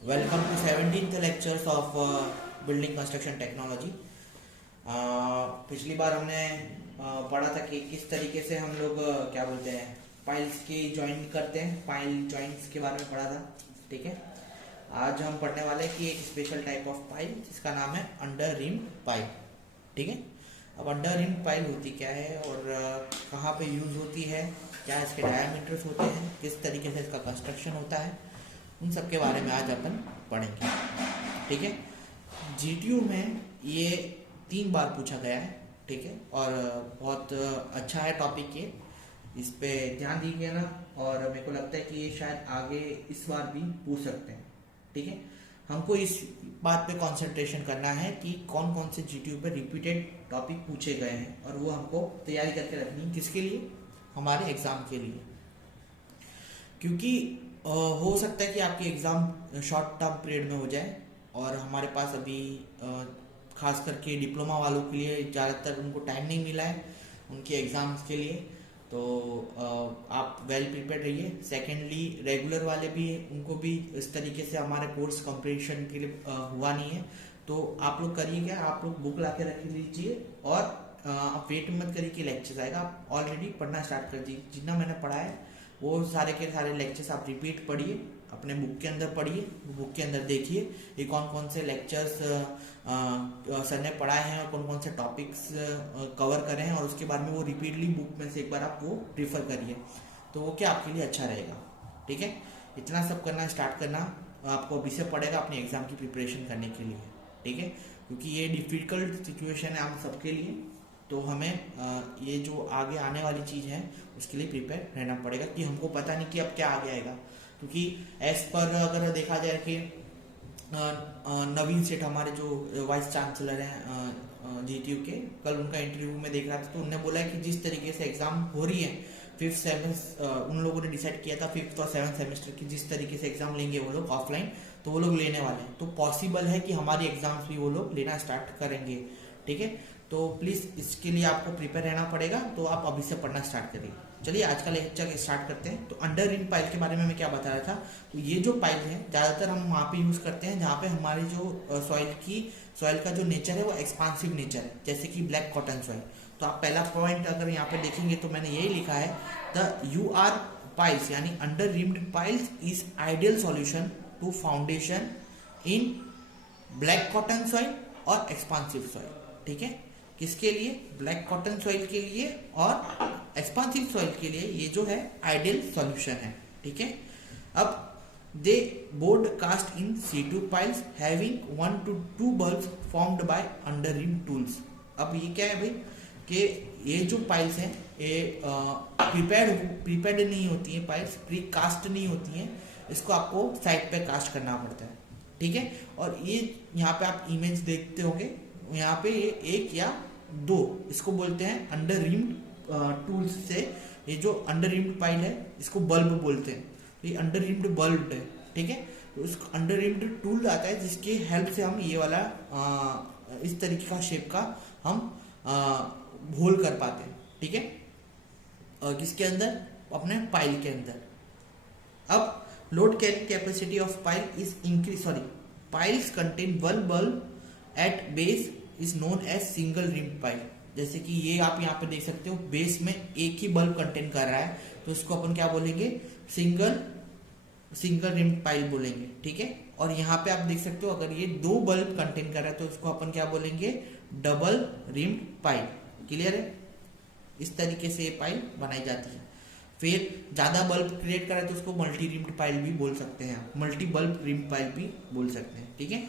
Welcome to 17th lectures of building construction technology. पिछली बार हमने पढ़ा था कि किस तरीके से हम लोग क्या बोलते हैं पाइल्स की ज्वाइन करते हैं, पाइल जॉइंट्स के बारे में पढ़ा था। ठीक है, आज हम पढ़ने वाले हैं कि एक स्पेशल टाइप ऑफ पाइल जिसका नाम है अंडर रिम्ड पाइल। ठीक है, अब अंडर रिम्ड पाइल होती क्या है और कहाँ पे यूज होती है, क्या इसके डायमीटर्स होते हैं, किस तरीके से इसका कंस्ट्रक्शन होता है, उन सब के बारे में आज अपन पढ़ेंगे। ठीक है, जीटीयू में ये 3 बार पूछा गया है। ठीक है, और बहुत अच्छा है टॉपिक ये, इस पे ध्यान दीजिए ना। और मेरे को लगता है कि ये शायद आगे इस बार भी पूछ सकते हैं। ठीक है, हमको इस बात पे कंसंट्रेशन करना है कि कौन कौन से जीटीयू पे रिपीटेड टॉपिक पूछे गए हैं और वो हमको तैयारी करके रखनी है। किसके लिए? हमारे एग्जाम के लिए। क्योंकि हो सकता है कि आपकी एग्ज़ाम शॉर्ट टर्म पीरियड में हो जाए और हमारे पास अभी खास करके डिप्लोमा वालों के लिए ज़्यादातर उनको टाइम नहीं मिला है उनके एग्ज़ाम्स के लिए। तो आप वेल प्रिपेयर्ड रहिए। सेकेंडली, रेगुलर वाले भी उनको भी इस तरीके से हमारे कोर्स कंप्लीशन के लिए हुआ नहीं है। तो आप लोग करिए क्या, आप लोग बुक ला के रख लीजिए और आप वेट मत करिए कि लेक्चर्स आएगा। आप ऑलरेडी पढ़ना स्टार्ट कर दीजिए। जितना मैंने पढ़ा है वो सारे के सारे लेक्चर्स आप रिपीट पढ़िए, अपने बुक के अंदर पढ़िए, बुक के अंदर देखिए ये कौन कौन से लेक्चर्स सर ने पढ़ाए हैं और कौन कौन से टॉपिक्स कवर करे हैं, और उसके बाद में वो रिपीटली बुक में से एक बार आप वो रिफर करिए। तो वो क्या आपके लिए अच्छा रहेगा। ठीक है, इतना सब करना स्टार्ट करना आपको अभी से पड़ेगा अपने एग्जाम की प्रिपरेशन करने के लिए। ठीक है, क्योंकि ये डिफिकल्ट सिचुएशन है हम सबके लिए। तो हमें ये जो आगे आने वाली चीज़ है उसके लिए प्रिपेयर रहना पड़ेगा कि हमको पता नहीं कि अब क्या आगे आएगा। क्योंकि एज पर अगर देखा जाए कि नवीन सेठ हमारे जो वाइस चांसलर हैं जीटीयू के, कल उनका इंटरव्यू में देख रहा था तो उन्होंने बोला है कि जिस तरीके से एग्जाम हो रही है 5th 7th, उन लोगों ने डिसाइड किया था 5th और 7th सेमेस्टर की जिस तरीके से एग्जाम लेंगे वो लोग ऑफलाइन, तो वो लोग लेने वाले हैं। तो पॉसिबल है कि हमारी एग्जाम्स भी वो लोग लेना स्टार्ट करेंगे। ठीक है, तो प्लीज़ इसके लिए आपको प्रिपेयर रहना पड़ेगा। तो आप अभी से पढ़ना स्टार्ट करिए। चलिए आज का लेक्चर स्टार्ट करते हैं। तो अंडर रिम्ड पाइल के बारे में मैं क्या बता रहा था, तो ये जो पाइल है ज़्यादातर हम वहाँ पे यूज़ करते हैं जहाँ पे हमारी जो सॉइल का जो नेचर है वो एक्सपांसिव नेचर है, जैसे कि ब्लैक कॉटन सॉइल। तो आप पहला पॉइंट अगर यहाँ पे देखेंगे तो मैंने यही लिखा है, द UR पाइल्स यानी under reamed piles is ideal solution to foundation in black cotton soil और एक्सपांसिव सॉइल। ठीक है, किसके लिए? ब्लैक कॉटन सॉइल के लिए और एक्सपांसिव सॉइल के लिए ये जो है आइडियल सॉल्यूशन है। ठीक है, अब the bored cast in C2 piles having 1 to 2 bulbs formed by under ream tools. अब ये क्या है भाई कि ये जो पाइल्स हैं ये प्रीपेड नहीं होती हैं, पाइल्स प्री कास्ट नहीं होती हैं, इसको आपको साइड पे कास्ट करना पड़ता है। ठीक है, और ये यहाँ पे आप इमेज देखते होंगे, यहाँ पे ये 1 या 2 इसको बोलते हैं अंडर रिम्ड टूल्स से। ये जो अंडर रिम्ड पाइल है इसको बल्ब बोलते हैं, ये अंडर रिम्ड बल्ब है। ठीक है, तो इसको अंडर रिम्ड टूल आता है जिसकी हेल्प से हम ये वाला इस तरीके का शेप का हम होल कर पाते हैं। ठीक है, किसके अंदर? अपने पाइल के अंदर। अब load carrying capacity of pile is increase, piles contain 1 bulb at base is known as single reamed pile. जैसे कि ये आप यहाँ पे देख सकते हो, बेस में एक ही बल्ब कंटेन कर रहा है तो इसको अपन क्या बोलेंगे? सिंगल रिम्ड पाइल बोलेंगे। ठीक है, और यहाँ पे आप देख सकते हो अगर ये 2 बल्ब कंटेन कर रहा है तो इसको अपन क्या बोलेंगे? Double rimmed pile. क्लियर है? इस तरीके से ये पाइल बनाई जाती है। फिर ज्यादा बल्ब क्रिएट कर रहा है तो उसको मल्टी रिम्ड पाइल भी बोल सकते हैं, मल्टी बल्ब रिम्ड पाइल भी बोल सकते हैं। ठीक है,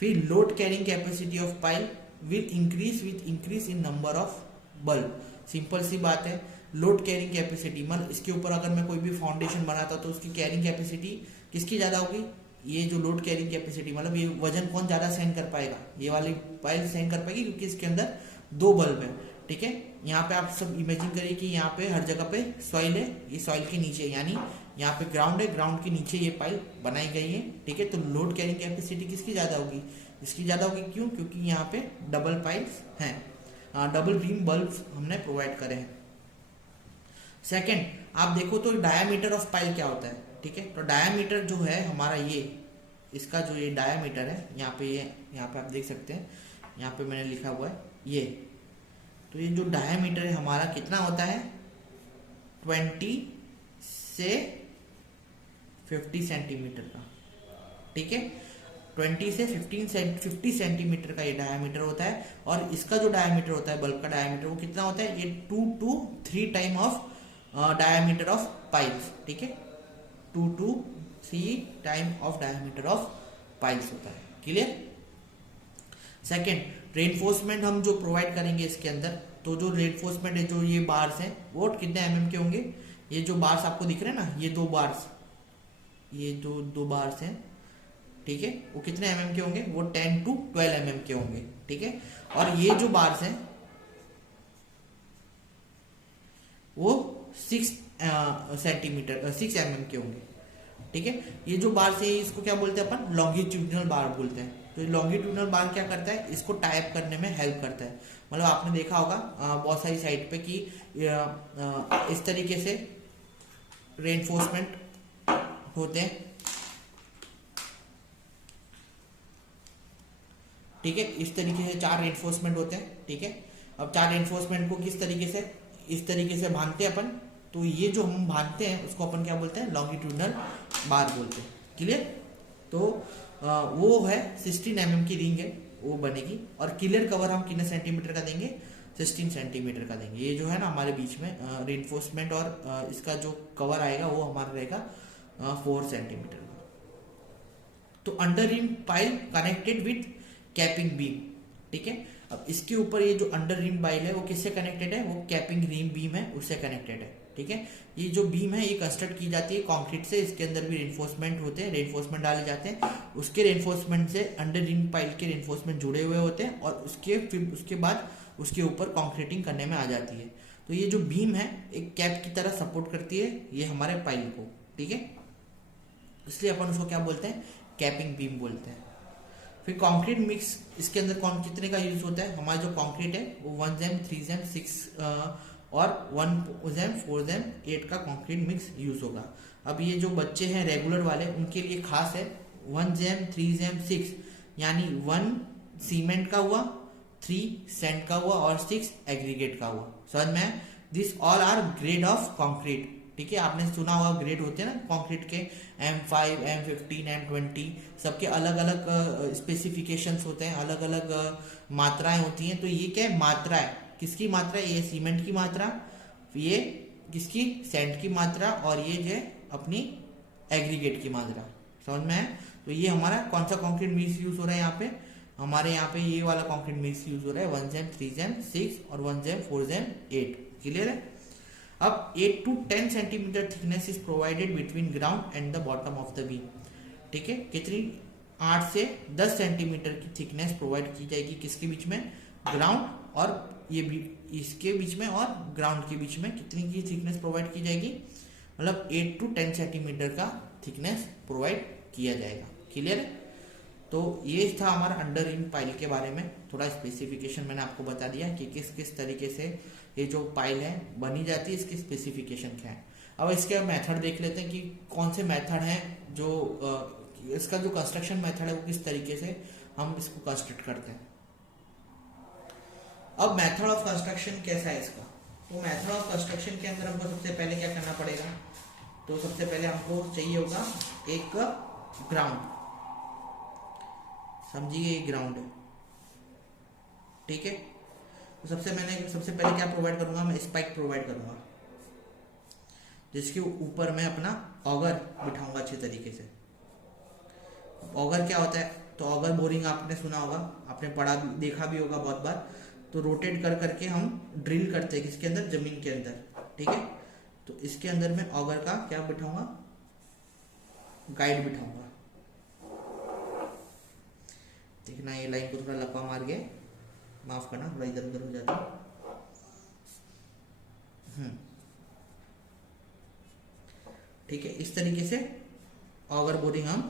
फिर load carrying capacity of pile will increase with increase in number of bulb. Simple सी बात है, लोड कैरिंग कैपेसिटी मतलब इसके ऊपर अगर मैं कोई भी फाउंडेशन बनाता तो उसकी कैरिंग कैपेसिटी किसकी ज्यादा होगी? ये जो लोड कैरिंग कैपेसिटी मतलब ये वजन कौन ज्यादा सहन कर पाएगा? ये वाली पाइल सहन कर पाएगी क्योंकि इसके अंदर 2 बल्ब है। ठीक है, यहाँ पे आप सब इमेजिन करिए कि यहाँ पे हर जगह पे सॉइल है, ये सॉइल के नीचे यानी यहाँ पे ग्राउंड है, ग्राउंड के नीचे ये पाइल बनाई गई है। ठीक है, तो लोड कैरिंग कैपेसिटी किसकी ज्यादा होगी? इसकी ज्यादा होगी। क्यों? क्योंकि यहाँ पे डबल पाइल्स हैं, डबल रिम बल्ब्स हमने प्रोवाइड करे हैं। सेकंड, आप देखो तो डायामीटर ऑफ पाइल क्या होता है। ठीक है, तो डायामीटर जो है हमारा ये इसका जो ये डायामीटर है, यहाँ पे आप देख सकते हैं, यहाँ पे मैंने लिखा हुआ है ये। तो ये जो डायामीटर है हमारा कितना होता है, 20 से 50 सेंटीमीटर का, ठीक है। 20 से 50 सेंटीमीटर का ये डायामीटर होता है। और इसका जो डायामीटर होता है, बल्ब का डायामीटर, वो कितना होता है, ये 2 to 3 time of diameter of piles, ठीक है। 2 to 3 time of diameter of piles होता है, क्लियर। सेकेंड, रेनफोर्समेंट हम जो प्रोवाइड करेंगे इसके अंदर, तो जो रेनफोर्समेंट है, जो ये बार्स हैं वो कितने mm के होंगे, ये जो बार्स आपको दिख रहे हैं ना, ये दो बार्स, ये जो दो बार्स हैं, ठीक है, वो कितने mm के होंगे, वो 10 to 12 mm के होंगे, ठीक है। और ये जो बार्स हैं वो 6 सेंटीमीटर 6 mm के होंगे, ठीक है। ये जो बार्स है इसको क्या बोलते हैं अपन, लॉन्गिट्यूडिनल बार बोलते हैं। तो लॉन्गिट्यूडिनल बार क्या करता है, इसको टाइप करने में हेल्प करता है। मतलब आपने देखा होगा बहुत सारी साइट पे कि इस तरीके से रेनफोर्समेंट होते हैं, ठीक है। इस तरीके से 4 रेनफोर्समेंट होते हैं, ठीक है। अब 4 रेनफोर्समेंट को किस तरीके से, इस तरीके से बांधते हैं अपन। तो ये जो हम बांधते हैं उसको अपन क्या बोलते हैं, लॉन्गिट्यूडिनल बार बोलते हैं, क्लियर। तो वो है 16 mm की रिंग है, वो बनेगी। और क्लियर कवर हम कितने सेंटीमीटर का देंगे, 16 सेंटीमीटर का देंगे। ये जो है ना हमारे बीच में रेनफोर्समेंट और इसका जो कवर आएगा वो हमारा रहेगा 4 सेंटीमीटर का। तो under ream pile connected with capping beam, ठीक है। अब इसके ऊपर ये जो अंडर रिम पाइल है वो किससे कनेक्टेड है, वो कैपिंग रिम बीम है उससे कनेक्टेड है, ठीक है। ये जो बीम है ये कंस्ट्रक्ट की जाती है कंक्रीट से, इसके अंदर भी रेनफोर्समेंट होते हैं, रेनफोर्समेंट डाले जाते हैं। उसके रेनफोर्समेंट से अंडर रिम पाइल के रेनफोर्समेंट जुड़े हुए होते हैं और उसके बाद उसके ऊपर कंक्रीटिंग करने में आ जाती है। तो ये जो बीम है एक कैप की तरह सपोर्ट करती है ये हमारे पाइल को, ठीक है। इसलिए अपन उसको क्या बोलते हैं, कैपिंग बीम बोलते हैं। फिर कंक्रीट मिक्स, इसके अंदर कौन कितने का यूज होता है, हमारा जो कंक्रीट है वो 1 zem 3 zem 6 और 1 zem 4 zem 8 का कंक्रीट मिक्स यूज होगा। अब ये जो बच्चे हैं रेगुलर वाले उनके लिए खास है 1 zem 3 zem 6, यानी 1 सीमेंट का हुआ, 3 सैंड का हुआ और 6 एग्रीगेट का हुआ। समझ में, this all are grade of concrete, ठीक है। आपने सुना होगा ग्रेड होते हैं ना कंक्रीट के, M5 M15 M20, सबके अलग अलग स्पेसिफिकेशंस होते हैं, अलग अलग मात्राएं होती हैं। तो ये क्या है, मात्रा है, किसकी मात्रा है, ये सीमेंट की मात्रा, ये किसकी, सैंड की मात्रा, और ये जो है अपनी एग्रीगेट की मात्रा। समझ में है। तो ये हमारा कौन सा कंक्रीट मिक्स यूज हो रहा है यहाँ पे, हमारे यहाँ पे ये वाला कंक्रीट मिक्स यूज हो रहा है 1 zem 3 zem 6 और 1 zem 4 zem 8, क्लियर है। अब 8 to 10 centimetre thickness is provided between ground and the bottom of the beam, ठीक है। कितनी, 8 से 10 सेंटीमीटर की थिकनेस प्रोवाइड की जाएगी किसके बीच में, ग्राउंड और ये भी इसके बीच में, और ग्राउंड के बीच में कितनी की थिकनेस प्रोवाइड की जाएगी, मतलब 8 to 10 सेंटीमीटर का थिकनेस प्रोवाइड किया जाएगा, क्लियर है। तो ये था हमारा अंडर रिम पाइल के बारे में, थोड़ा स्पेसिफिकेशन मैंने आपको बता दिया कि किस किस तरीके से ये जो पाइल है बनी जाती है, इसकी स्पेसिफिकेशन क्या है। अब इसके मेथड देख लेते हैं कि कौन से मेथड हैं जो इसका जो कंस्ट्रक्शन मेथड है वो किस तरीके से हम इसको कंस्ट्रक्ट करते हैं। अब मेथड ऑफ कंस्ट्रक्शन कैसा है इसका, तो मेथड ऑफ कंस्ट्रक्शन के अंदर हमको सबसे पहले क्या करना पड़ेगा, तो सबसे पहले हमको चाहिए होगा एक ग्राउंड, समझिए ये ग्राउंड है, ठीक है। तो सबसे पहले क्या प्रोवाइड करूंगा, मैं स्पाइक प्रोवाइड करूंगा जिसके ऊपर मैं अपना ऑगर बिठाऊंगा अच्छे तरीके से। ऑगर क्या होता है, तो ऑगर बोरिंग आपने सुना होगा, आपने पढ़ा भी, देखा भी होगा बहुत बार। तो रोटेट कर करके हम ड्रिल करते हैं किसके अंदर, जमीन के अंदर, ठीक है। तो इसके अंदर मैं ऑगर का क्या बिठाऊंगा, गाइड बिठाऊंगा। देखना ये लाइन को थोड़ा लपा मार के, माफ करना थोड़ा इधर उधर हो जाता है, ठीक है। इस तरीके से ऑगर बोरिंग हम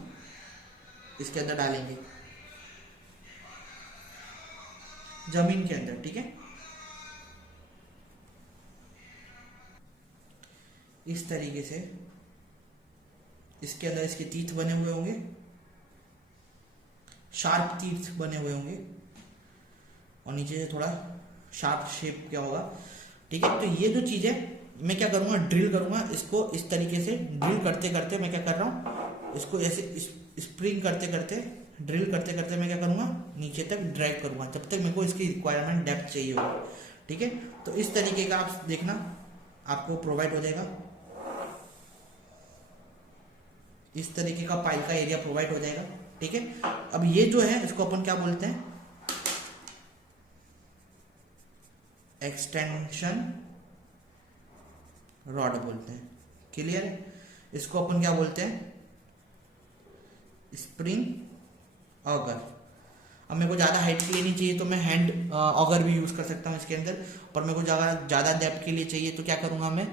इसके अंदर डालेंगे जमीन के अंदर, ठीक है। इस तरीके से इसके अंदर इसके तीत बने हुए होंगे, शार्प टीथ बने हुए होंगे और नीचे से थोड़ा शार्प शेप क्या होगा, ठीक है। तो ये जो चीज़ है मैं क्या करूँगा, ड्रिल करूँगा इसको इस तरीके से। ड्रिल करते करते मैं क्या कर रहा हूँ, इसको ऐसे स्प्रिंग करते करते, ड्रिल करते करते मैं क्या करूँगा, नीचे तक ड्रैग करूँगा जब तक मेरे को इसकी रिक्वायरमेंट डेप्थ चाहिए होगी, ठीक है। तो इस तरीके का आप देखना आपको प्रोवाइड हो जाएगा, इस तरीके का पाइल का एरिया प्रोवाइड हो जाएगा, ठीक है। अब ये जो है इसको अपन क्या बोलते हैं, एक्सटेंशन रॉड बोलते हैं, क्लियर है। इसको अपन क्या बोलते हैं, स्प्रिंग ऑगर। अब मेरे को ज़्यादा हाइट के लिए नहीं चाहिए तो मैं हैंड ऑगर भी यूज़ कर सकता हूँ इसके अंदर, पर मेरे को ज़्यादा डेप्थ के लिए चाहिए तो क्या करूँगा, मैं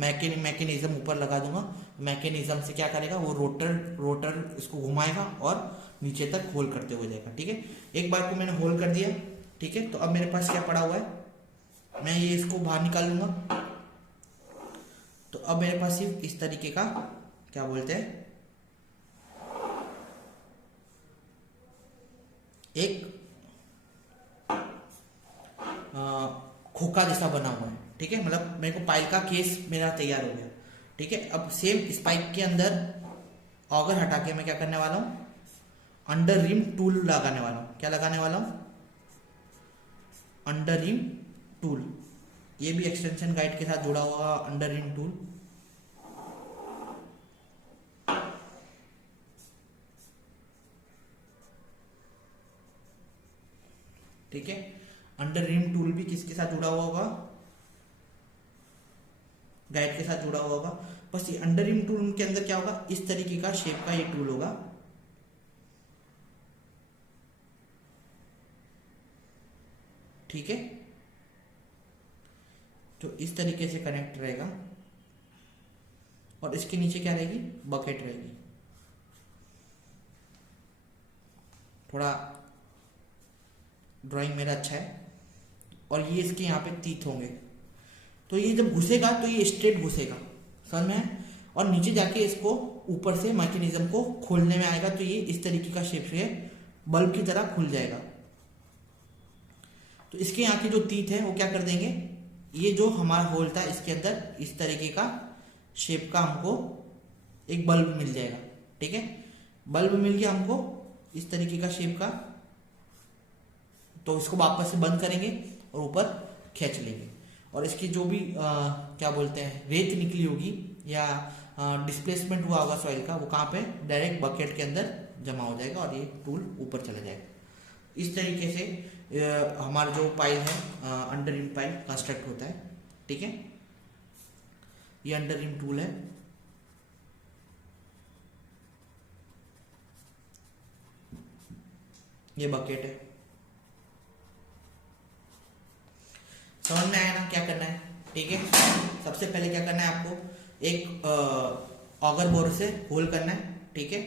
मैकेनिज्म ऊपर लगा दूंगा। मैकेनिज्म से क्या करेगा, वो रोटर इसको घुमाएगा और नीचे तक होल करते हुए जाएगा, ठीक है। एक बार को मैंने होल कर दिया, ठीक है। तो अब मेरे पास क्या पड़ा हुआ है, मैं ये इसको बाहर निकाल लूंगा। तो अब मेरे पास सिर्फ इस तरीके का क्या बोलते हैं, एक खोखा जैसा बना हुआ है, ठीक है। मतलब मेरे को पाइल का केस मेरा तैयार हो गया, ठीक है। अब सेम स्पाइक के अंदर ऑगर हटा के मैं क्या करने वाला हूं, अंडर रिम टूल लगाने वाला हूं। क्या लगाने वाला हूं, अंडर रिम टूल। ये भी एक्सटेंशन गाइड के साथ जुड़ा हुआ अंडर रिम टूल, ठीक है। अंडर रिम टूल भी किसके साथ जुड़ा हुआ होगा, गाइड के साथ जुड़ा हुआ होगा। बस ये अंडर रिम टूल के अंदर क्या होगा, इस तरीके का शेप का ये टूल होगा, ठीक है। तो इस तरीके से कनेक्ट रहेगा और इसके नीचे क्या रहेगी, बकेट रहेगी। थोड़ा ड्राइंग मेरा अच्छा है। और ये इसके यहाँ पे तीत होंगे, तो ये जब घुसेगा तो ये स्ट्रेट घुसेगा, समझ में है। और नीचे जाके इसको ऊपर से मैकेनिज्म को खोलने में आएगा, तो ये इस तरीके का शेप से बल्ब की तरह खुल जाएगा। तो इसके यहाँ के जो तीत है वो क्या कर देंगे, ये जो हमारा होल था इसके अंदर इस तरीके का शेप का हमको एक बल्ब मिल जाएगा, ठीक है। बल्ब मिल गया हमको इस तरीके का शेप का, तो इसको वापस से बंद करेंगे और ऊपर खींच लेंगे। और इसकी जो भी क्या बोलते हैं रेत निकली होगी या डिस्प्लेसमेंट हुआ होगा सॉइल का, वो कहाँ पे, डायरेक्ट बकेट के अंदर जमा हो जाएगा और ये टूल ऊपर चला जाएगा। इस तरीके से हमारा जो पाइल है अंडर रिम पाइल कंस्ट्रक्ट होता है, ठीक है। ये अंडर रिम टूल है, ये बकेट है। समझ में आया ना क्या करना है, ठीक है। सबसे पहले क्या करना है आपको, एक ऑगर बोर से होल करना है, ठीक है।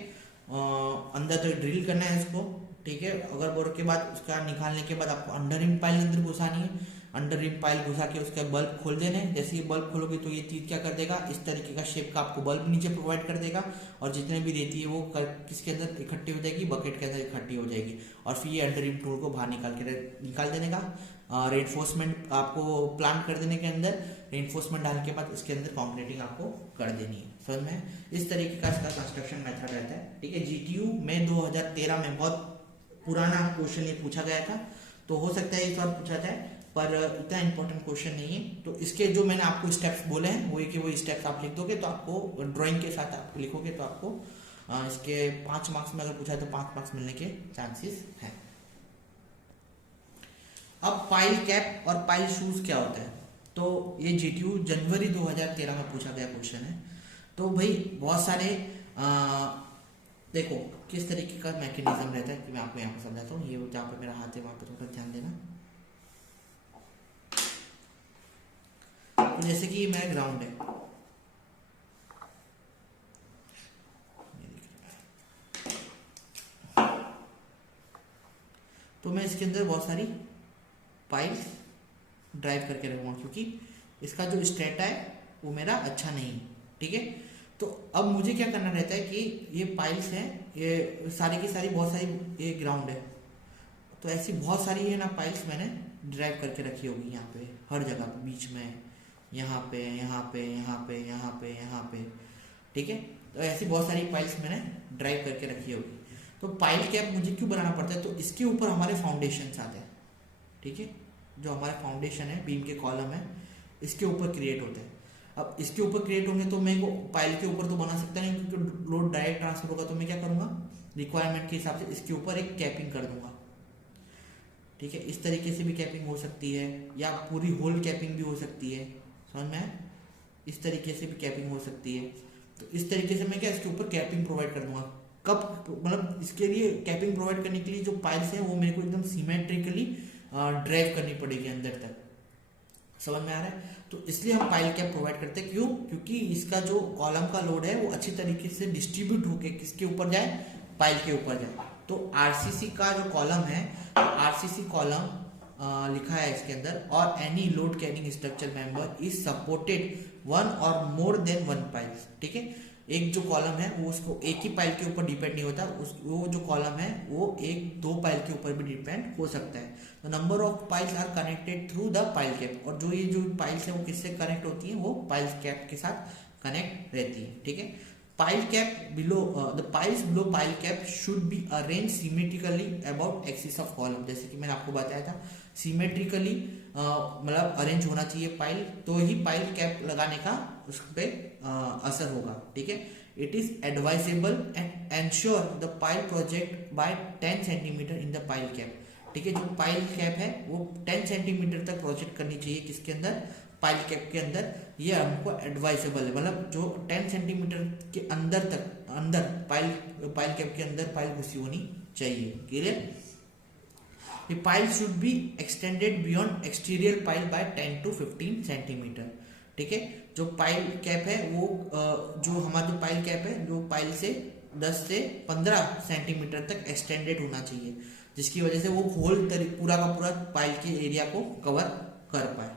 अंदर तो ड्रिल करना है इसको, ठीक है। ऑगर बोर के बाद उसका निकालने के बाद आपको अंडर रिम पाइल अंदर घुसानी है। अंडर रिम पाइल घुसा के उसका बल्ब खोल देने। जैसे ये बल्ब खोलोगे तो ये चीज क्या कर देगा, इस तरीके का शेप का आपको बल्ब नीचे प्रोवाइड कर देगा। और जितने भी रेती है वो किसके अंदर इकट्ठी हो जाएगी, बकेट के अंदर इकट्ठी हो जाएगी। और फिर ये अंडर रिम टूल को बाहर निकाल देने का। रेनफोर्समेंट आपको प्लान कर देने के अंदर, रेनफोर्समेंट डालने के बाद इसके अंदर कॉन्क्रीटिंग आपको कर देनी है, समझ में। इस तरीके का इसका कंस्ट्रक्शन मेथड रहता है, ठीक है। जीटीयू में 2013 में बहुत पुराना क्वेश्चन ये पूछा गया था, तो हो सकता है इस बार पूछा जाए, पर इतना इंपॉर्टेंट क्वेश्चन नहीं है। तो इसके जो मैंने आपको स्टेप्स बोले हैं वो कि वो स्टेप्स आप लिख दोगे तो आपको ड्राइंग के साथ आप लिखोगे तो आपको इसके 5 मार्क्स में अगर पूछा है तो 5 मार्क्स मिलने के चांसेस हैं। अब पाइल कैप और पाइल शूज क्या होता है, तो ये जीटीयू जनवरी 2013 में पूछा गया क्वेश्चन है। तो भाई बहुत सारे देखो किस तरीके का मैकेनिज्म रहता है कि मैं आपको यहाँ पे समझाता हूँ। ये जहाँ पे मेरा हाथ है वहां पे थोड़ा ध्यान देना। तो जैसे कि मेरा ग्राउंड है, तो मैं इसके अंदर बहुत सारी पाइल्स ड्राइव करके रखूंगा, क्योंकि इसका जो स्ट्रेटा है वो मेरा अच्छा नहीं है, ठीक है। तो अब मुझे क्या करना रहता है कि ये पाइल्स हैं, ये सारी की सारी बहुत सारी ये ग्राउंड है, तो ऐसी बहुत सारी है ना पाइल्स मैंने ड्राइव करके रखी होगी यहाँ पे हर जगह पे, बीच में, यहाँ पे यहाँ पे यहाँ पे यहाँ पे यहाँ पे, ठीक है। तो ऐसी बहुत सारी पाइल्स मैंने ड्राइव करके रखी होगी। तो पाइल कैप मुझे क्यों बनाना पड़ता है, तो इसके ऊपर हमारे फाउंडेशन आते हैं, ठीक है। जो हमारे फाउंडेशन है, बीम के कॉलम है, इसके ऊपर क्रिएट होते हैं। अब इसके ऊपर क्रिएट होंगे तो मैं पाइल के ऊपर तो बना सकता नहीं, क्योंकि लोड डायरेक्ट ट्रांसफर होगा। तो मैं क्या करूंगा, रिक्वायरमेंट के हिसाब से इसके ऊपर एक कैपिंग कर दूंगा, ठीक है। इस तरीके से भी कैपिंग हो सकती है, या पूरी होल कैपिंग भी हो सकती है, समझ में, इस तरीके से भी कैपिंग हो सकती है। तो इस तरीके से मैं क्या इसके ऊपर कैपिंग प्रोवाइड कर दूंगा। कब, मतलब इसके लिए कैपिंग प्रोवाइड करने के लिए जो पाइल्स है वो मेरे को एकदम सिमेट्रिकली ड्राइव करनी पड़ेगी अंदर तक, समझ में आ रहा है। तो इसलिए हम पाइल कैप प्रोवाइड करते हैं, क्यों, क्योंकि इसका जो कॉलम का लोड है वो अच्छी तरीके से डिस्ट्रीब्यूट होके किसके ऊपर जाए, पाइल के ऊपर जाए। तो आरसीसी का जो कॉलम है, आरसीसी कॉलम लिखा है इसके अंदर, और any load carrying structure member is supported one और मोर देन वन पाइल्स, ठीक है। एक जो कॉलम है वो उसको एक ही पाइल के ऊपर डिपेंड नहीं होता, वो जो कॉलम है वो एक दो पाइल के ऊपर भी डिपेंड हो सकता है। तो number of piles are connected through the pile cap, और जो ये जो पाइल्स है वो किससे कनेक्ट होती है, वो पाइल कैप के साथ कनेक्ट रहती है, ठीक है। Pile cap below the piles below pile cap should be arrange symmetrically about axis of column, जैसे कि मैंने आपको बताया था, सिमेट्रिकली मतलब अरेंज होना चाहिए पाइल, तो ही पाइल कैप लगाने का उस पर असर होगा, ठीक है। It is advisable and ensure the pile project by 10 centimetre in the pile cap, ठीक है। जो पाइल कैप है वो 10 सेंटीमीटर तक प्रोजेक्ट करनी चाहिए, किसके अंदर, पाइल कैप के अंदर। ये हमको एडवाइजेबल है, मतलब जो 10 सेंटीमीटर के अंदर तक, अंदर पाइल कैप के अंदर पाइल घुसी होनी चाहिए, clear. The pile should be extended beyond exterior pile by 10 to 15 centimetre, ठीक है। जो पाइल कैप है वो जो हमारा जो पाइल कैप है, जो पाइल से 10 से 15 सेंटीमीटर तक एक्सटेंडेड होना चाहिए, जिसकी वजह से वो होल पूरा का पूरा पाइल के एरिया को कवर कर पाए।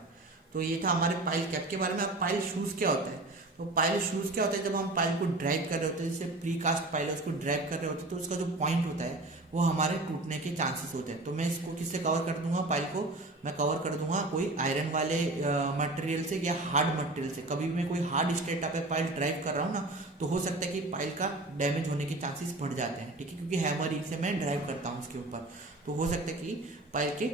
तो ये था हमारे पाइल कैप के बारे में। अब पाइल शूज क्या होता है, तो पाइल शूज क्या होता है, जब हम पाइल को ड्राइव कर रहे होते हैं, जैसे प्री कास्ट पाइल है उसको ड्राइव कर रहे होते हैं, तो उसका जो पॉइंट होता है वो हमारे टूटने के चांसेस होते हैं। तो मैं इसको किससे कवर कर दूंगा, पाइल को मैं कवर कर दूंगा कोई आयरन वाले मटेरियल से या हार्ड मटेरियल से। कभी भी मैं कोई हार्ड स्टेट पे पाइल ड्राइव कर रहा हूँ ना, तो हो सकता है कि पाइल का डैमेज होने के चांसेस बढ़ जाते हैं, ठीक है, क्योंकि हैमरिंग से मैं ड्राइव करता हूँ उसके ऊपर। तो हो सकता है कि पाइल के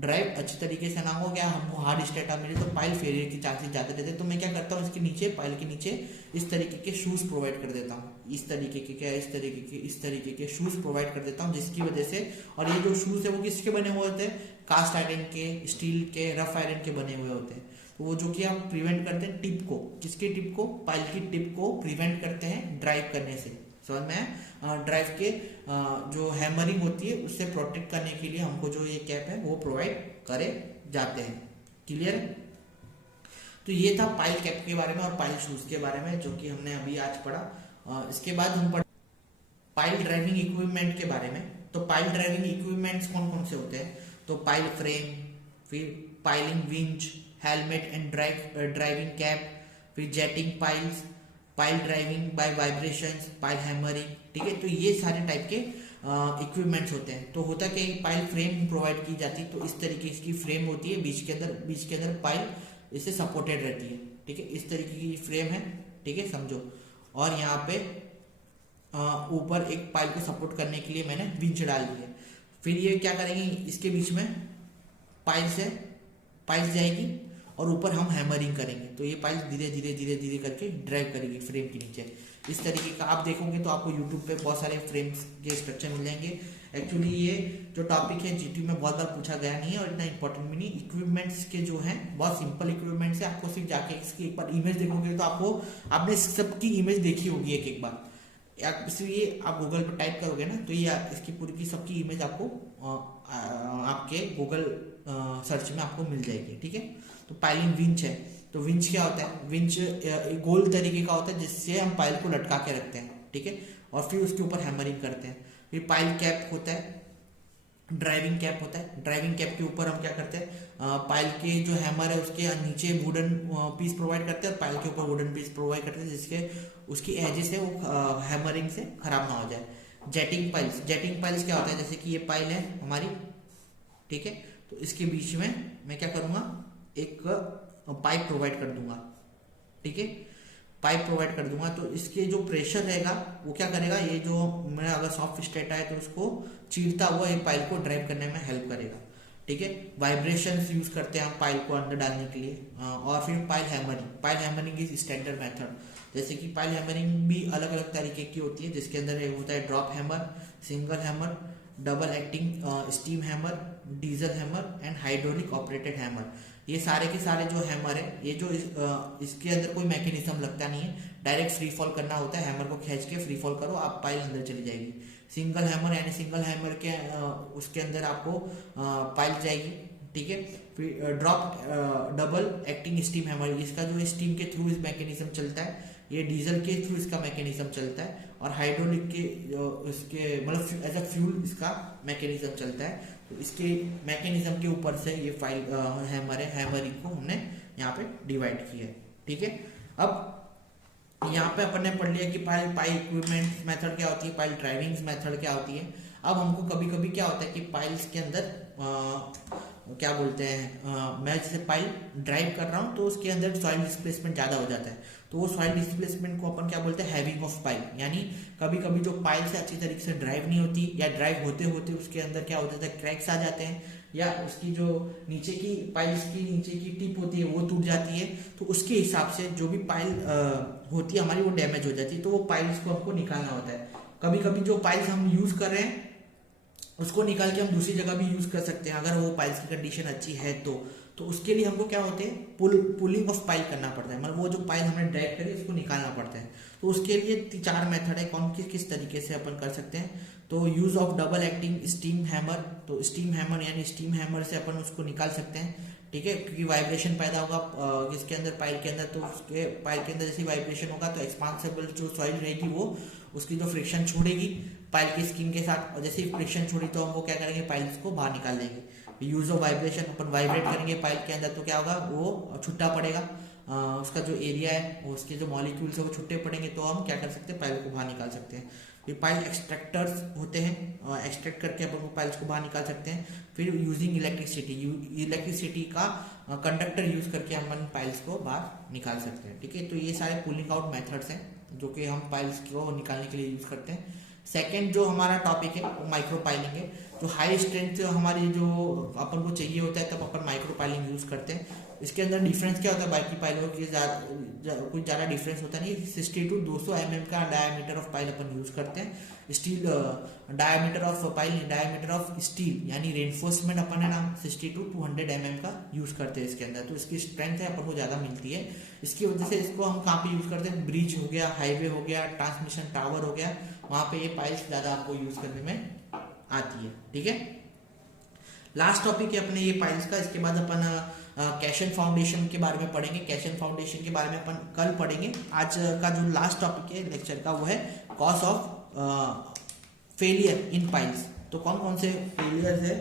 ड्राइव अच्छी तरीके से ना हो गया, हमको हार्ड स्टेटा मिले, तो पाइल फेलियर के चांसेस ज्यादा रहते हैं। तो मैं क्या करता हूँ, इसके नीचे, पाइल के नीचे इस तरीके के शूज प्रोवाइड कर देता हूँ, इस तरीके के क्या, इस तरीके के शूज प्रोवाइड कर देता हूँ, जिसकी वजह से, और ये जो शूज है वो किसके बने हुए होते हैं, कास्ट आयरन के, स्टील के, रफ आयरन के बने हुए होते हैं। तो वो जो कि हम प्रिवेंट करते हैं टिप को, किसके टिप को, पाइल की टिप को प्रिवेंट करते हैं ड्राइव करने से, समझ में। ड्राइव के जो हैमरिंग होती है उससे प्रोटेक्ट करने के लिए हमको जो ये कैप है वो प्रोवाइड करे जाते हैं, क्लियर। तो ये था पाइल कैप के बारे में और पाइल शूज के बारे में, जो कि हमने अभी आज पढ़ा। इसके बाद हम पढ़ पाइल ड्राइविंग इक्विपमेंट के बारे में। तो पाइल ड्राइविंग इक्विपमेंट्स कौन कौन से होते हैं, तो पाइल फ्रेम, फिर piling winch, helmet and driving cap, फिर jetting piles, pile driving by vibrations, pile hammering, ठीक है। तो ये सारे टाइप के इक्विपमेंट्स होते हैं। तो होता क्या, पाइल फ्रेम प्रोवाइड की जाती है, तो इस तरीके की फ्रेम होती है, बीच के अंदर पाइल इससे सपोर्टेड रहती है, ठीक है। इस तरीके की फ्रेम है, ठीक है, समझो। और यहाँ पे ऊपर एक पाइल को सपोर्ट करने के लिए मैंने विंच डाल दी है। फिर ये क्या करेंगे, इसके बीच में पाइल्स जाएगी और ऊपर हम हैमरिंग करेंगे, तो ये पाइल्स धीरे धीरे करके ड्राइव करेगी फ्रेम के नीचे। इस तरीके का आप देखोगे तो आपको यूट्यूब पे बहुत सारे फ्रेम्स के स्ट्रक्चर मिल जाएंगे। एक्चुअली ये जो टॉपिक है जीटी में बहुत बार पूछा गया नहीं है और इतना इंपॉर्टेंट भी नहीं। इक्विपमेंट्स के जो है बहुत सिंपल इक्विपमेंट्स है, आपको सिर्फ जाके इसकी एक बार इमेज देखोगे तो आपने सबकी इमेज देखी होगी एक बार, इसलिए आप गूगल पर टाइप करोगे ना तो ये इसकी पूरी की सबकी इमेज आपको आपके गूगल सर्च में आपको मिल जाएगी, ठीक है। तो पाइलिंग विंच है, तो विंच क्या होता है, विंच गोल तरीके का होता है जिससे हम पाइल को लटका के रखते हैं, ठीक है, और फिर उसके ऊपर हैमरिंग करते हैं। फिर पाइल कैप होता है, ड्राइविंग कैप होता है। ड्राइविंग कैप के ऊपर हम क्या करते हैं, पाइल के जो हैमर है उसके नीचे वुडन पीस प्रोवाइड करते हैं और पाइल के ऊपर वुडन पीस प्रोवाइड करते हैं, जिसके उसकी एजेस है वो हैमरिंग से खराब ना हो जाए। जेटिंग पाइल्स, जेटिंग पाइल्स क्या होता है, जैसे कि ये पाइल है हमारी, ठीक है, तो इसके बीच में मैं क्या करूंगा, एक पाइप प्रोवाइड कर दूंगा, ठीक है, पाइप प्रोवाइड कर दूंगा। तो इसके जो प्रेशर रहेगा वो क्या करेगा, ये जो मेरा अगर सॉफ्ट स्टेट है तो उसको चीरता हुआ ये पाइल को ड्राइव करने में हेल्प करेगा, ठीक है। वाइब्रेशंस यूज करते हैं हम पाइल को अंदर डालने के लिए। और फिर pile hammering, pile hammering is standard method. जैसे कि पाइल हैमरिंग भी अलग अलग तरीके की होती है, जिसके अंदर एक होता है drop hammer, single hammer, double acting steam hammer, diesel hammer and hydraulic operated hammer. ये सारे के सारे जो हैमर है, ये जो इसके अंदर कोई मैकेनिज्म लगता नहीं है, डायरेक्ट फ्री फॉल करना होता है, हैमर को खींच के फ्री फॉल करो, आप पाइल अंदर चली जाएगी। सिंगल हैमर यानी सिंगल हैमर के उसके अंदर आपको पाइल जाएगी, ठीक है। फिर drop double acting steam hammer, इसका जो स्टीम के थ्रू इस मैकेनिज्म चलता है, ये डीजल के थ्रू इसका मैकेनिज्म चलता है, और हाइड्रोलिक के इसके मतलब एज अ फ्यूल इसका मैकेनिज्म चलता है। तो इसके मैकेनिज्म के ऊपर से ये फाइल हैमर है, हैमरिंग को हमने यहाँ पे डिवाइड किया है, ठीक है। अब यहाँ पे अपन ने पढ़ लिया कि पाइल इक्विपमेंट मेथड क्या होती है, पाइल ड्राइविंग मेथड क्या होती है। अब हमको कभी कभी क्या होता है कि पाइल्स के अंदर क्या बोलते हैं, मैं जैसे पाइल ड्राइव कर रहा हूँ तो उसके अंदर सॉइल डिस्प्लेसमेंट ज़्यादा हो जाता है, तो वो सॉइल डिस्प्लेसमेंट को अपन क्या बोलते हैं, हैविंग ऑफ पाइल। यानी कभी कभी जो पाइल से अच्छी तरीके से ड्राइव नहीं होती, या ड्राइव होते होते उसके अंदर क्या होता है, क्रैक्स आ जाते हैं, या उसकी जो नीचे की पाइल्स की नीचे की टिप होती है वो टूट जाती है। तो उसके हिसाब से जो भी पाइल होती है हमारी वो डैमेज हो जाती है, तो वो पाइल्स को हमको निकालना होता है। कभी कभी जो पाइल्स हम यूज कर रहे हैं उसको निकाल के हम दूसरी जगह भी यूज कर सकते हैं, अगर वो पाइल्स की कंडीशन अच्छी है तो उसके लिए हमको क्या होते हैं, पुलिंग ऑफ पाइल करना पड़ता है, मतलब वो जो पाइल हमने ड्राइव करी उसको निकालना पड़ता है। तो उसके लिए 4 मेथड है, कौन किस तरीके से अपन कर सकते हैं। तो use of double acting steam hammer, तो स्टीम हैमर यानी स्टीम हैमर से अपन उसको निकाल सकते हैं, ठीक है, क्योंकि वाइब्रेशन पैदा होगा इसके अंदर पाइल के अंदर, तो उसके पाइल के अंदर जैसे वाइब्रेशन होगा तो एक्सपांसिबल जो सॉइल रहेगी वो उसकी जो फ्रिक्शन छोड़ेगी पाइल की स्किन के साथ, और जैसे ही फ्रिक्शन छोड़ी तो हम वो क्या करेंगे, पाइल्स को बाहर निकाल देंगे। Use of vibration, upon vibrate करेंगे पाइल के अंदर तो क्या होगा, वो छुट्टा पड़ेगा, उसका जो एरिया है उसके जो मॉलिक्यूल्स है वो छुट्टे पड़ेंगे, तो हम क्या कर सकते हैं, पाइल को बाहर निकाल सकते हैं। फिर पाइल एक्सट्रैक्टर्स होते हैं, एक्सट्रैक्ट करके अपन को पाइल्स को बाहर निकाल सकते हैं। फिर यूजिंग इलेक्ट्रिसिटी, इलेक्ट्रिसिटी का कंडक्टर यूज करके हम पाइल्स को बाहर निकाल सकते हैं, ठीक है। तो ये सारे पुलिंग आउट मेथड्स हैं जो कि हम पाइल्स को निकालने के लिए यूज करते हैं। सेकेंड जो हमारा टॉपिक है वो माइक्रो पाइलिंग है। तो हाई स्ट्रेंथ हमारी जो अपन को चाहिए होता है तब अपन माइक्रो पाइलिंग यूज करते हैं। इसके अंदर डिफरेंस क्या होता है बाकी पाइलों की, कुछ ज़्यादा डिफरेंस होता नहीं है। 60 to 200 mm का diameter of pile upon use करते हैं। Steel diameter of pile, diameter of steel यानी रेनफोर्समेंट अपन है ना 60 to 200 mm का यूज करते हैं इसके अंदर। तो इसकी स्ट्रेंथ है अपन को ज़्यादा मिलती है। इसकी वजह से इसको हम कहाँ पे यूज करते हैं, ब्रिज हो गया, हाईवे हो गया, ट्रांसमिशन टावर हो गया, वहां पे ये पाइल्स ज़्यादा आपको यूज करने में आती है, ठीक है। लास्ट टॉपिक है अपने ये पाइल्स का। इसके बाद अपन कैशन फाउंडेशन के बारे में पढ़ेंगे। कैशन फाउंडेशन के बारे में अपन कल पढ़ेंगे। आज का जो लास्ट टॉपिक है लेक्चर का वो है cause of failure in piles. तो कौन कौन से फेलियर्स है,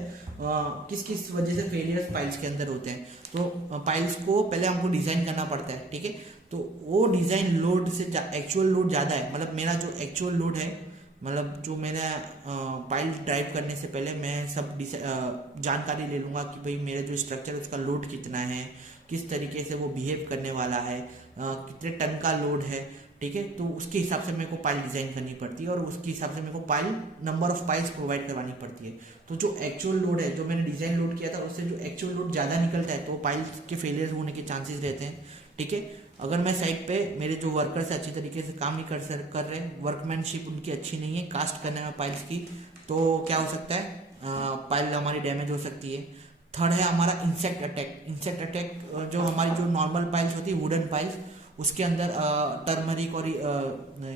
किस किस वजह से फेलियर्स पाइल्स के अंदर होते हैं। तो पाइल्स को पहले हमको डिजाइन करना पड़ता है, ठीक है। तो वो डिजाइन लोड से एक्चुअल लोड ज्यादा है, मतलब मेरा जो एक्चुअल लोड है, मतलब जो मैंने पाइल ड्राइव करने से पहले मैं सब जानकारी ले लूंगा कि भाई मेरा जो स्ट्रक्चर है उसका लोड कितना है, किस तरीके से वो बिहेव करने वाला है, कितने टन का लोड है, ठीक है। तो उसके हिसाब से मेरे को पाइल डिजाइन करनी पड़ती है और उसके हिसाब से मेरे को pile number of piles provide करवानी पड़ती है। तो जो एक्चुअल लोड है, जो मैंने डिजाइन लोड किया था उससे जो एक्चुअल लोड ज्यादा निकलता है तो पाइल के फेलियर होने के चांसेस रहते हैं, ठीक है। अगर मैं साइड पे मेरे जो वर्कर्स अच्छी तरीके से काम नहीं कर रहे, वर्कमैनशिप उनकी अच्छी नहीं है कास्ट करने में पाइल्स की, तो क्या हो सकता है, पाइल हमारी डैमेज हो सकती है। थर्ड है हमारा इंसेक्ट अटैक। इंसेक्ट अटैक जो हमारी जो नॉर्मल पाइल्स होती है, वुडन पाइल्स, उसके अंदर टर्मरिक और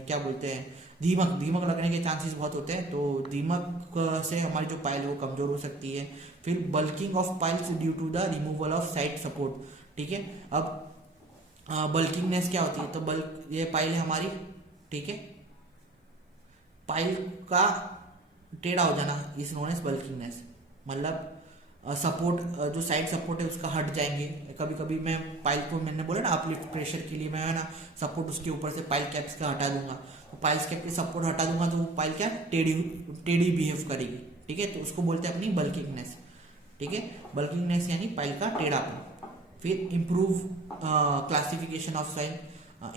क्या बोलते हैं दीमक लगने के चांसेस बहुत होते हैं। तो दीमक से हमारी जो पाइल है वो कमजोर हो सकती है। फिर buckling of piles due to the removal of side support, ठीक है। अब बल्किंगनेस क्या होती है, तो बल्क ये पाइल है हमारी, ठीक है, पाइल का टेढ़ा हो जाना इज नोन एज बल्किंगनेस, मतलब सपोर्ट जो साइड सपोर्ट है उसका हट जाएंगे। कभी कभी मैं पाइल को, मैंने बोला ना अपलिफ्ट प्रेशर के लिए मैं है ना सपोर्ट उसके ऊपर से पाइल कैप्स का हटा दूंगा, तो पाइल कैप के सपोर्ट हटा दूंगा तो पाइल क्या टेढ़ी टेढ़ी बिहेव करेगी, ठीक है। तो उसको बोलते हैं अपनी बल्किंगनेस, ठीक है। बल्किंगनेस यानी पाइल का टेढ़ापन। फिर improve classification of soil,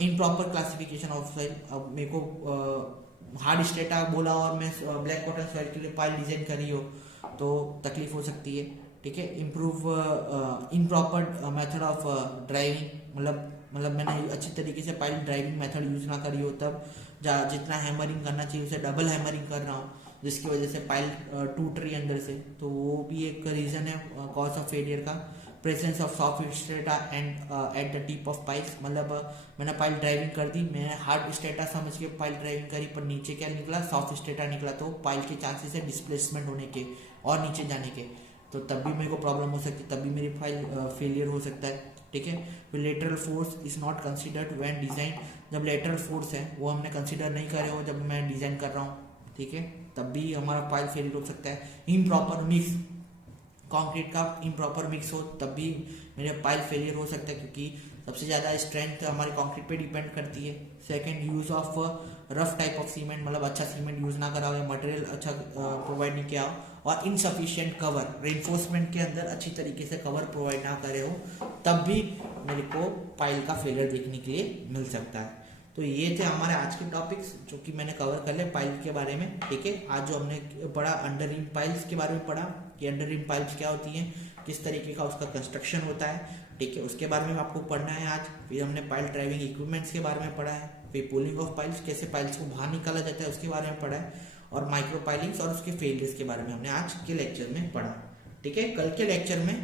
improper classification of soil. अब मेरे को हार्ड स्ट्रेटा बोला और मैं ब्लैक कॉटन सॉइल के लिए पाइल डिजाइन करी हो तो तकलीफ हो सकती है, ठीक है। Improve improper method of driving, मतलब मैंने अच्छी तरीके से पाइल ड्राइविंग मेथड यूज ना करी हो, तब जितना हैमरिंग करना चाहिए उसे डबल हैमरिंग कर रहा हूँ, जिसकी वजह से पाइल टूट रही है अंदर से, तो वो भी एक रीजन है कॉज ऑफ फेलियर का। Presence of soft strata and at the tip of piles, मतलब मैंने पाइल ड्राइविंग कर दी, मैंने हार्ड स्ट्रेटा समझ के पाइल ड्राइविंग करी, पर नीचे क्या निकला, सॉफ्ट स्ट्रेटा निकला, तो पाइल के चांसेस है डिस्प्लेसमेंट होने के और नीचे जाने के, तो तब भी मेरे को प्रॉब्लम हो सकती है, तब भी मेरी फाइल फेलियर हो सकता है, ठीक है। फिर lateral force is not considered when design, जब लेटरल फोर्स है वो हमने कंसिडर नहीं करे हो जब मैं डिजाइन कर रहा हूँ, ठीक है, तब भी हमारा फाइल फेलियर हो सकता है। इम्प्रॉपर मिक्स, कंक्रीट का इम्प्रॉपर मिक्स हो तब भी मेरे पाइल फेलियर हो सकता है, क्योंकि सबसे ज़्यादा स्ट्रेंथ हमारे कंक्रीट पे डिपेंड करती है। Second, use of rough type of cement, मतलब अच्छा सीमेंट यूज ना करा हो या मटेरियल अच्छा प्रोवाइड नहीं किया हो, और इनसफिशिएंट कवर, रेनफोर्समेंट के अंदर अच्छी तरीके से कवर प्रोवाइड ना करे हो, तब भी मेरे को पाइल का फेलियर देखने के लिए मिल सकता है। तो ये थे हमारे आज के टॉपिक्स जो कि मैंने कवर कर ले पाइल के बारे में, ठीक है। आज जो हमने पढ़ा अंडर रिम पाइल्स के बारे में पढ़ा कि अंडर रिम पाइल्स क्या होती हैं, किस तरीके का उसका कंस्ट्रक्शन होता है, ठीक है, उसके बारे में आपको पढ़ना है आज। फिर हमने पाइल ड्राइविंग इक्विपमेंट्स के बारे में पढ़ा है, फिर पुलिंग ऑफ पाइल्स, कैसे पाइल्स को बाहर निकाला जाता है उसके बारे में पढ़ा है, और माइक्रो पाइलिंग्स और उसके फेलियर्स के बारे में हमने आज के लेक्चर में पढ़ा, ठीक है। कल के लेक्चर में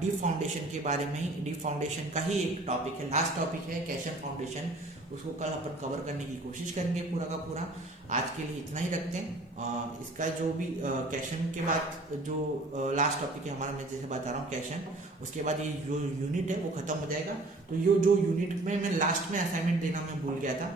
डीप फाउंडेशन के बारे में ही, डीप फाउंडेशन का ही एक टॉपिक है, लास्ट टॉपिक है कैशन फाउंडेशन, उसको कल अपन कवर करने की कोशिश करेंगे पूरा का पूरा। आज के लिए इतना ही रखते हैं। इसका जो भी कैशन के बाद जो लास्ट टॉपिक है हमारा, मैं जैसे बता रहा हूँ कैशन, उसके बाद ये जो यूनिट है वो खत्म हो जाएगा। तो ये जो यूनिट में मैं लास्ट में असाइनमेंट देना मैं भूल गया था,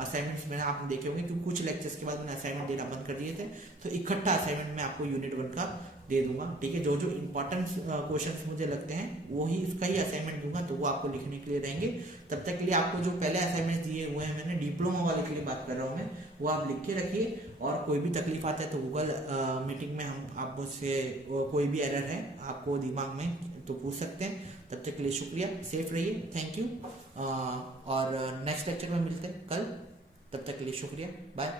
असाइनमेंट्स मैंने आपने देखे होंगे क्योंकि कुछ लेक्चर्स के बाद मैंने असाइनमेंट देना बंद कर दिए थे, तो इकट्ठा असाइनमेंट में आपको यूनिट 1 का दे दूंगा, ठीक है। जो जो इंपॉर्टेंट क्वेश्चंस मुझे लगते हैं वो ही उसका ही असाइनमेंट दूंगा, तो वो आपको लिखने के लिए रहेंगे। तब तक के लिए आपको जो पहले असाइनमेंट दिए हुए हैं, मैंने डिप्लोमा वाले के लिए बात कर रहा हूँ मैं, वो आप लिख के रखिए, और कोई भी तकलीफ आता है तो गूगल मीटिंग में हम आप मुझसे कोई भी एरर है आपको दिमाग में तो पूछ सकते हैं। तब तक के लिए शुक्रिया, सेफ रहिए, थैंक यू, और नेक्स्ट लेक्चर में मिलते हैं कल, तब तक के लिए शुक्रिया, बाय।